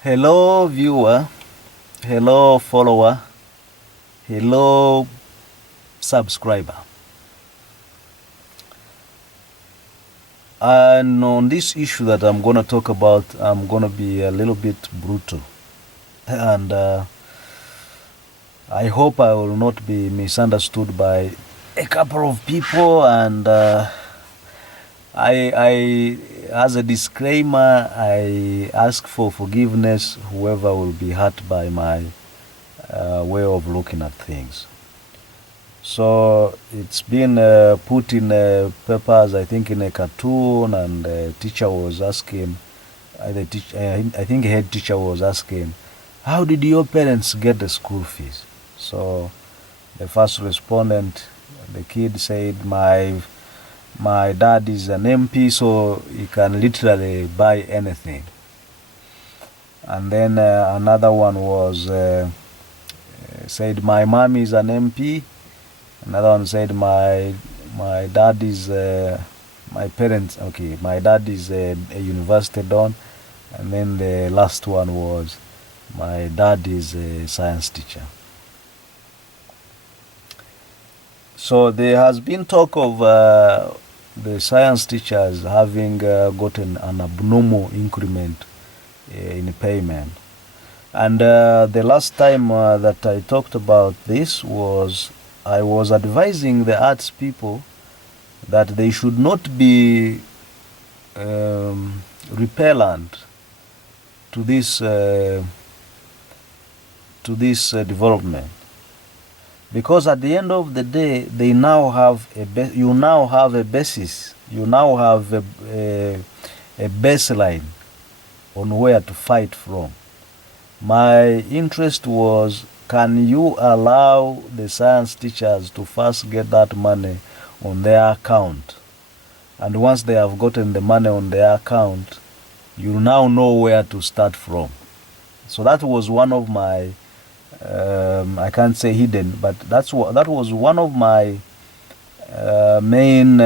Hello viewer, hello follower, hello subscriber. And on this issue that I'm going to talk about, I'm going to be a little bit brutal. And I hope I will not be misunderstood by a couple of people. And I, as a disclaimer, I ask for forgiveness whoever will be hurt by my way of looking at things. So it's been put in papers, I think in a cartoon, and the teacher was asking, I think head teacher was asking, how did your parents get the school fees? So the first respondent, the kid said, my dad is an MP, so he can literally buy anything. And then another one was said, my mom is an MP. Another one said, my dad is my parents. Okay, my dad is a university don. And then the last one was, my dad is a science teacher. So there has been talk of the science teachers having gotten an abnormal increment in payment. And the last time that I talked about this was, I was advising the arts people that they should not be repellent to this development, because at the end of the day, they now have you now have a basis, you now have a baseline on where to fight from. My interest was, can you allow the science teachers to first get that money on their account? And once they have gotten the money on their account, you now know where to start from. So that was one of my, I can't say hidden, but that was one of my main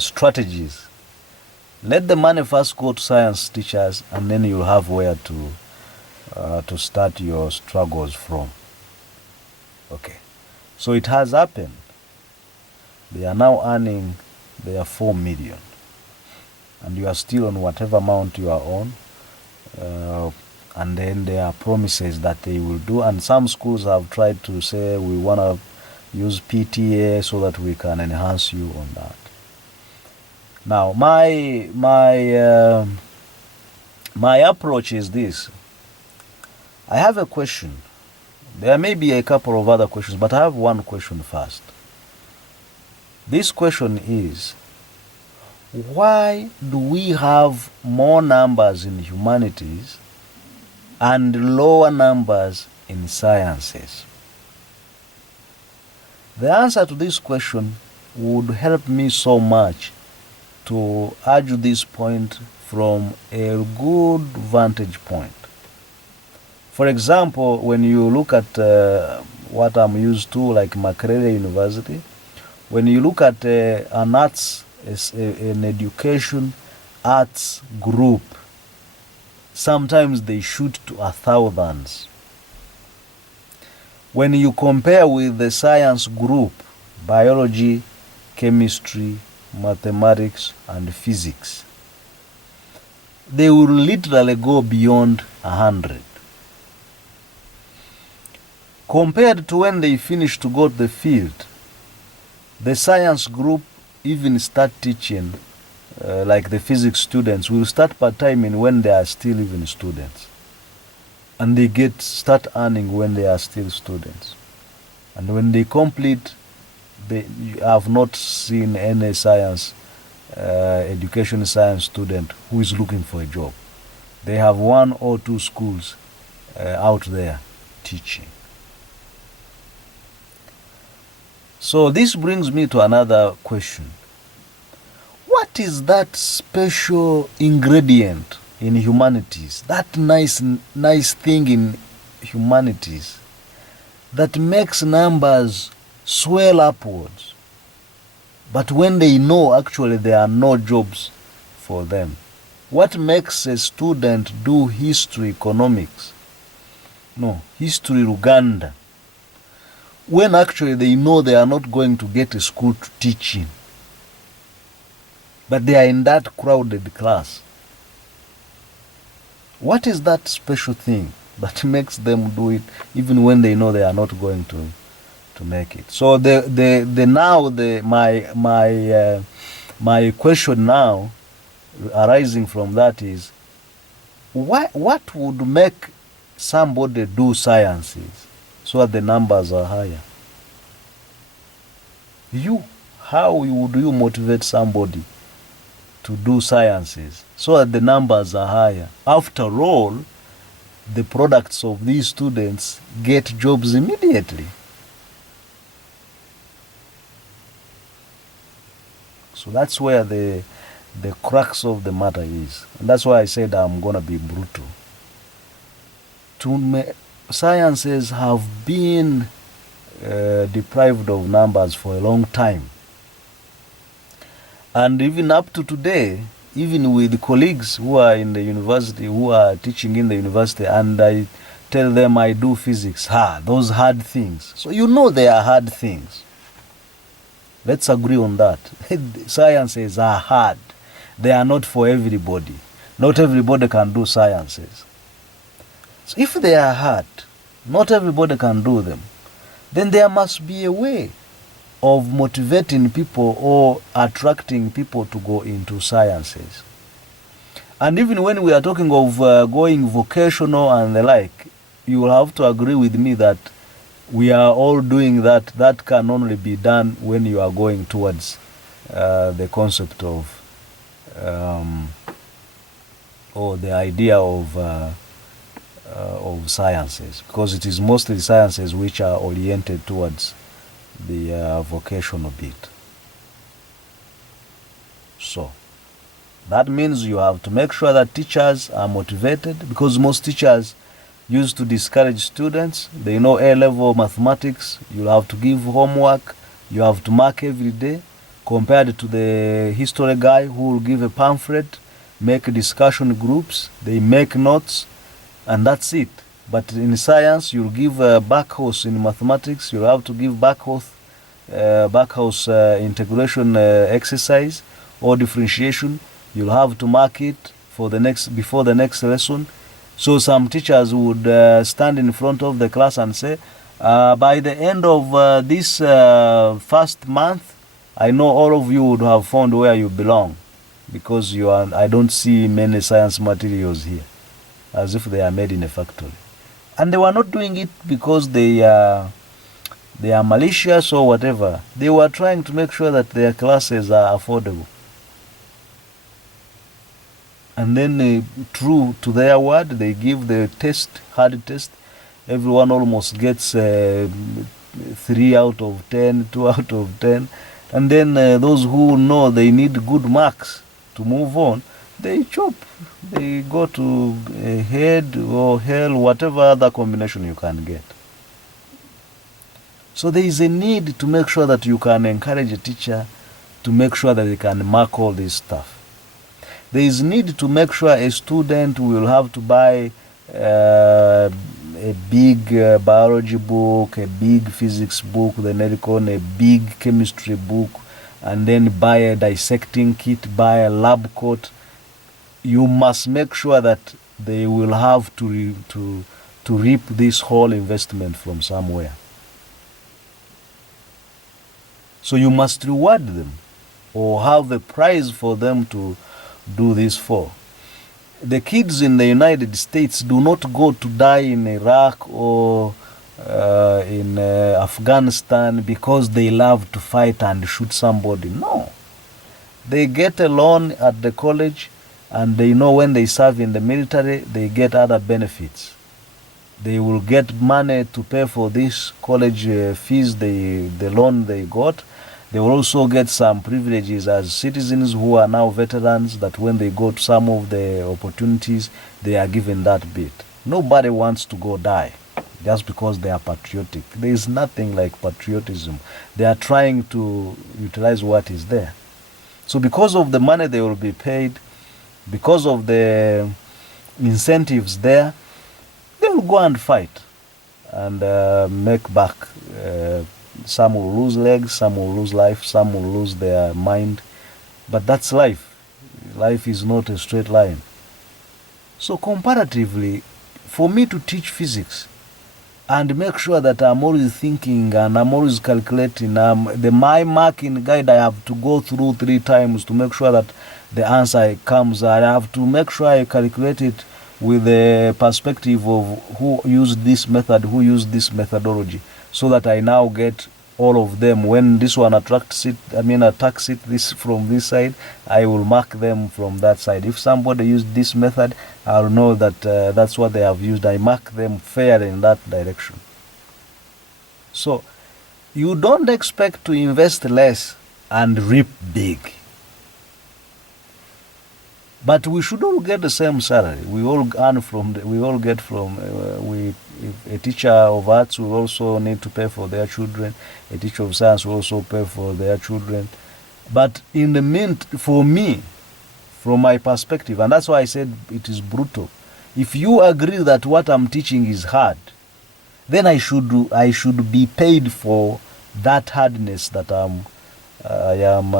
strategies. Let the money first go to science teachers, and then you'll have where to start your struggles from. Okay, so it has happened. They are now earning their 4 million, and you are still on whatever amount you are on. And then there are promises that they will do, and some schools have tried to say, we want to use PTA so that we can enhance you on that. Now, my approach is this. I have a question. There may be a couple of other questions, but I have one question first. This question is, why do we have more numbers in humanities and lower numbers in sciences? The answer to this question would help me so much to argue this point from a good vantage point. For example, when you look at what I'm used to, like Makerere University, when you look at an arts, an education arts group, sometimes they shoot to 1,000s. When you compare with the science group, biology, chemistry, mathematics, and physics, they will literally go beyond 100. Compared to when they finish to go to the field, the science group even start teaching, like the physics students will start part-timing when they are still even students. And they start earning when they are still students. And when they complete, you have not seen any science, education science student who is looking for a job. They have 1 or 2 schools out there teaching. So this brings me to another question. What is that special ingredient in humanities, that nice thing in humanities that makes numbers swell upwards, but when they know actually there are no jobs for them, What makes a student do history economics? No, history Uganda, when actually they know they are not going to get a school to teach in, but they are in that crowded class? What is that special thing that makes them do it even when they know they are not going to make it? So my question now arising from that is, what would make somebody do sciences so that the numbers are higher? How would you motivate somebody to do sciences so that the numbers are higher? After all, the products of these students get jobs immediately. So that's where the crux of the matter is. And that's why I said I'm going to be brutal. Sciences have been deprived of numbers for a long time. And even up to today, even with colleagues who are in the university, who are teaching in the university, and I tell them I do physics, those hard things. So you know they are hard things. Let's agree on that. Sciences are hard. They are not for everybody. Not everybody can do sciences. So if they are hard, not everybody can do them, then there must be a way of motivating people or attracting people to go into sciences. And even when we are talking of going vocational and the like, you will have to agree with me that we are all doing that. That can only be done when you are going towards the concept of or the idea of sciences, because it is mostly sciences which are oriented towards the vocational bit. So that means you have to make sure that teachers are motivated, because most teachers used to discourage students. They know A-level mathematics, you have to give homework, you have to mark every day, compared to the history guy who will give a pamphlet, make discussion groups, they make notes, and that's it. But in science, you'll give a backhouse. In mathematics, you'll have to give backhouse integration exercise or differentiation. You'll have to mark it for before the next lesson. So some teachers would stand in front of the class and say, by the end of this first month, I know all of you would have found where you belong, because I don't see many science materials here, as if they are made in a factory. And they were not doing it because they are malicious or whatever. They were trying to make sure that their classes are affordable. And then, true to their word, they give the hard test. Everyone almost gets 3 out of 10, 2 out of 10. And then those who know they need good marks to move on, they chop. They go to head or hell, whatever other combination you can get. So there is a need to make sure that you can encourage a teacher to make sure that they can mark all this stuff. There is need to make sure a student will have to buy a big biology book, a big physics book, then a big chemistry book, and then buy a dissecting kit, buy a lab coat. You must make sure that they will have to reap this whole investment from somewhere. So you must reward them or have a prize for them to do this for. The kids in the United States do not go to die in Iraq or in Afghanistan because they love to fight and shoot somebody. No. They get a loan at the college, and they know when they serve in the military, they get other benefits. They will get money to pay for this college fees, the loan they got. They will also get some privileges as citizens who are now veterans, that when they go to some of the opportunities, they are given that bit. Nobody wants to go die just because they are patriotic. There is nothing like patriotism. They are trying to utilize what is there. So because of the money they will be paid, because of the incentives there, they will go and fight and make back. Some will lose legs, some will lose life, some will lose their mind. But that's life. Life is not a straight line. So comparatively, for me to teach physics and make sure that I'm always thinking and I'm always calculating, my marking guide I have to go through 3 times to make sure that the answer comes. I have to make sure I calculate it with the perspective of who used this method, who used this methodology, so that I now get all of them. When this one attacks it this from this side, I will mark them from that side. If somebody used this method, I'll know that that's what they have used. I mark them fair in that direction. So you don't expect to invest less and reap big. But we should all get the same salary. We all earn a teacher of arts will also need to pay for their children. A teacher of science will also pay for their children. But for me, from my perspective, and that's why I said it is brutal. If you agree that what I'm teaching is hard, then I should be paid for that hardness that I am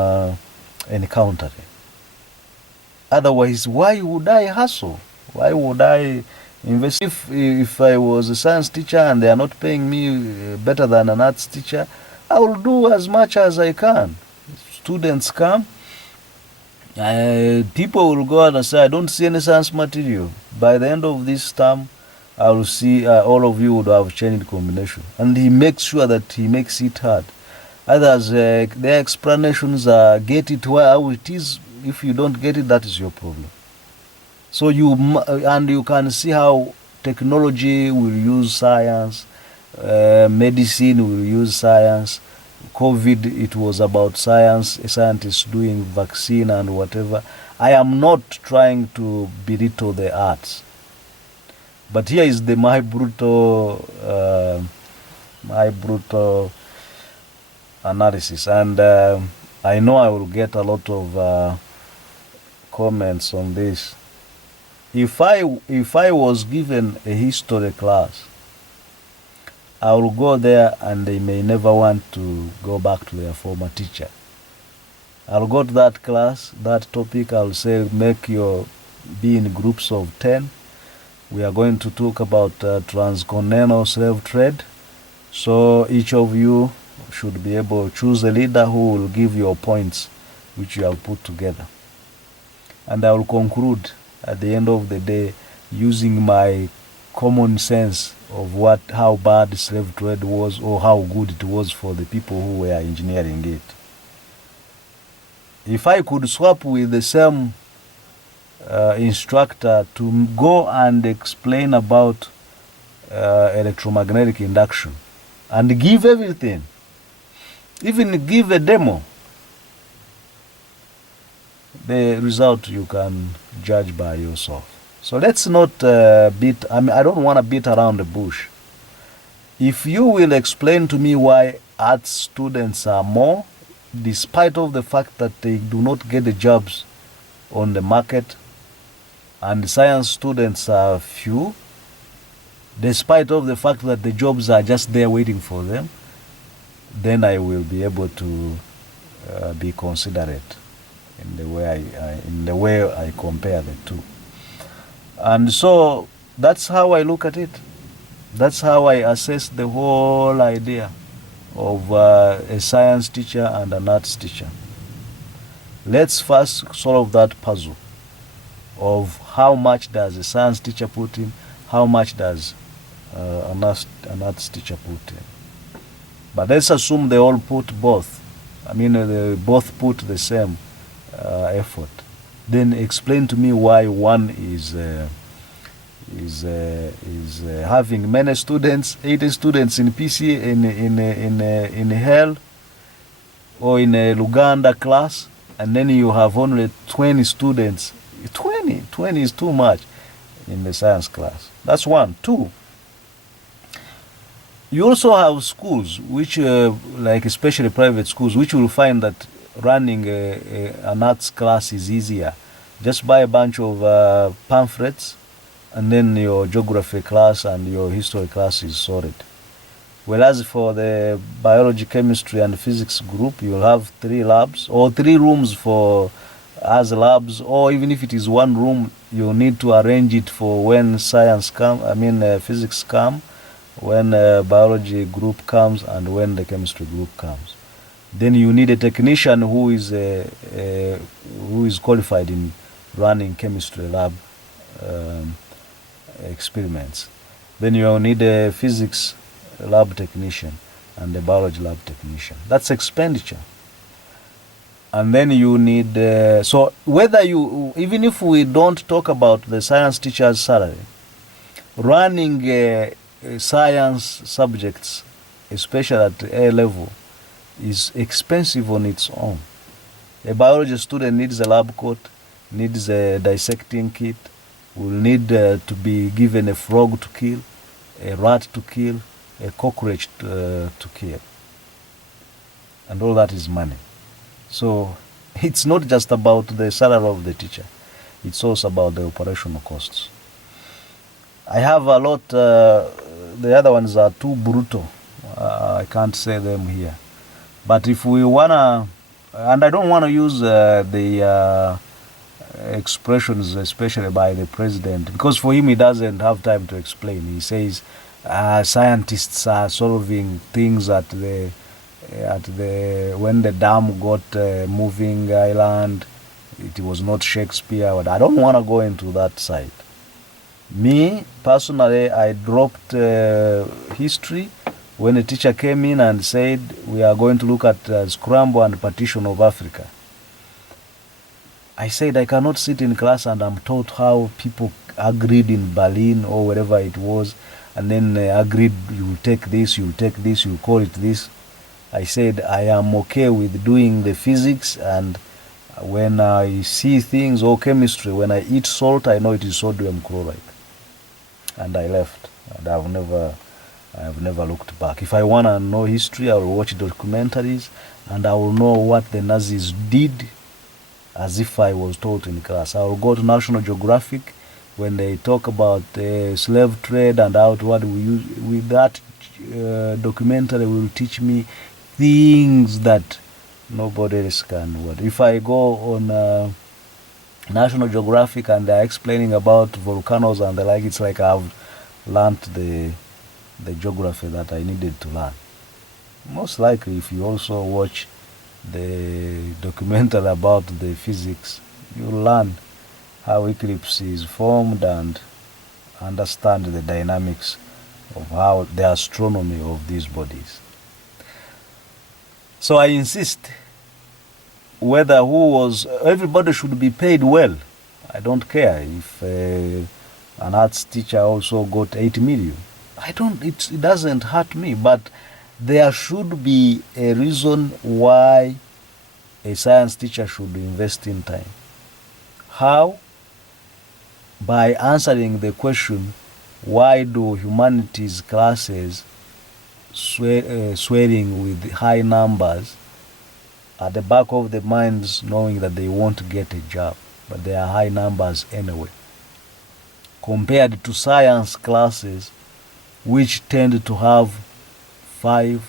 encountering. Otherwise, why would I hustle? Why would I invest? If I was a science teacher and they are not paying me better than an arts teacher, I will do as much as I can. Students come, people will go out and say, I don't see any science material. By the end of this term, I will see all of you would have changed combination. And he makes sure that he makes it hard. Others, their explanations get it how it is. If you don't get it, that is your problem. So you can see how technology will use science, medicine will use science. COVID, it was about science, scientists doing vaccine and whatever. I am not trying to belittle the arts, but here is my brutal analysis, and I know I will get a lot of comments on this. If I was given a history class, I will go there and they may never want to go back to their former teacher. I'll go to that class, that topic, I'll say be in groups of 10. We are going to talk about transcontinental slave trade. So each of you should be able to choose a leader who will give your points which you have put together. And I will conclude at the end of the day using my common sense of how bad slave trade was or how good it was for the people who were engineering it. If I could swap with the same instructor to go and explain about electromagnetic induction and give everything, even give a demo, the result you can judge by yourself. So let's not I don't want to beat around the bush. If you will explain to me why arts students are more, despite of the fact that they do not get the jobs on the market, and science students are few, despite of the fact that the jobs are just there waiting for them, then I will be able to be considerate in the way I compare the two. And so that's how I look at it. That's how I assess the whole idea of a science teacher and an arts teacher. Let's first solve that puzzle of how much does a science teacher put in, how much does an arts teacher put in. But let's assume they all put both. They both put the same effort. Then explain to me why one is having many students, 80 students in PC in Hell or in a Luganda class, and then you have only 20 students. 20 is too much in the science class. That's one. Two, you also have schools which, like especially private schools, which will find that running an arts class is easier Just buy a bunch of pamphlets, and then your geography class and your history class is sorted. Whereas for the biology, chemistry, and physics group, you'll have 3 labs or 3 rooms for as labs, or even if it is 1 room, you need to arrange it for when physics come, when biology group comes, and when the chemistry group comes. Then you need a technician who is qualified in running chemistry lab experiments. Then you need a physics lab technician and a biology lab technician. That's expenditure. And then you need so whether you, even if we don't talk about the science teacher's salary, running science subjects, especially at A level, is expensive on its own. A biology student needs a lab coat, needs a dissecting kit, will need to be given a frog to kill, a rat to kill, a cockroach to kill. And all that is money. So it's not just about the salary of the teacher. It's also about the operational costs. I have a lot, the other ones are too brutal. I can't say them here. But if we wanna, and I don't want to use the expressions, especially by the president, because for him he doesn't have time to explain. He says scientists are solving things at the when the dam got moving island. It was not Shakespeare. I don't want to go into that side. Me personally, I dropped history when a teacher came in and said we are going to look at scramble and partition of Africa. I said I cannot sit in class and I'm taught how people agreed in Berlin or wherever it was, and then agreed you will take this, you will take this, you will call it this. I said I am okay with doing the physics, and when I see things, or chemistry, when I eat salt, I know it is sodium chloride. And I left, and I have never looked back. If I want to know history, I will watch documentaries, and I will know what the Nazis did as if I was taught in class. I will go to National Geographic when they talk about slave trade and how what we use. With that documentary will teach me things that nobody else can. What if I go on National Geographic and they're explaining about volcanoes and the like? It's like I've learned the geography that I needed to learn. Most likely, if you also watch the documentary about the physics, you'll learn how eclipse is formed and understand the dynamics of how the astronomy of these bodies. So I insist, everybody should be paid well. I don't care if an arts teacher also got 8 million. It doesn't hurt me, but there should be a reason why a science teacher should invest in time. How? By answering the question, why do humanities classes swelling with high numbers, at the back of the minds knowing that they won't get a job, but they are high numbers anyway, compared to science classes which tend to have 5,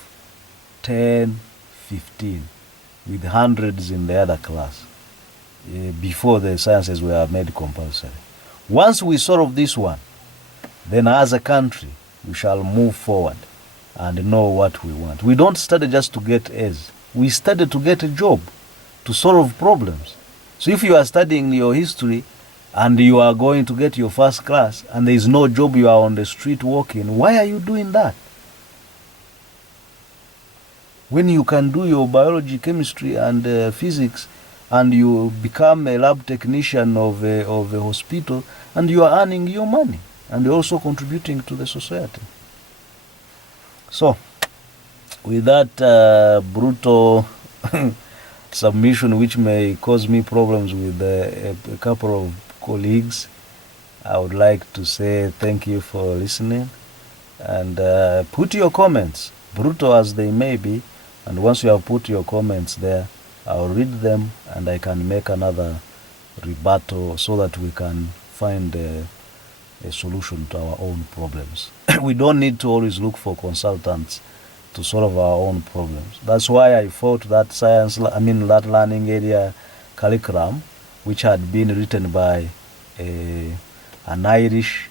10, 15, with hundreds in the other class before the sciences were made compulsory. Once we solve this one, then as a country we shall move forward and know what we want. We don't study just to get A's. We study to get a job, to solve problems. So if you are studying your history and you are going to get your first class and there is no job, you are on the street walking, why are you doing that? When you can do your biology, chemistry, and physics, and you become a lab technician of a hospital, and you are earning your money, and you're also contributing to the society. So, with that brutal submission, which may cause me problems with a couple of colleagues, I would like to say thank you for listening, and put your comments, brutal as they may be, and once you have put your comments there, I'll read them and I can make another rebuttal so that we can find a solution to our own problems. We don't need to always look for consultants to solve our own problems. That's why I thought that that learning area curriculum, which had been written by an Irish,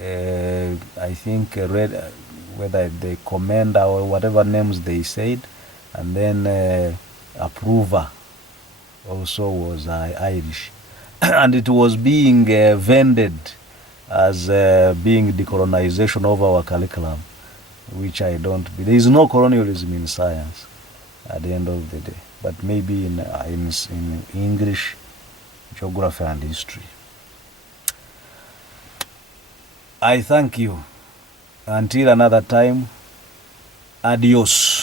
I think, whether the commander or whatever names they said, and then approver also was Irish. And it was being vended as being decolonization of our curriculum, which I don't believe. There is no colonialism in science at the end of the day, but maybe in English, geography, and history. I thank you. Until another time, adios.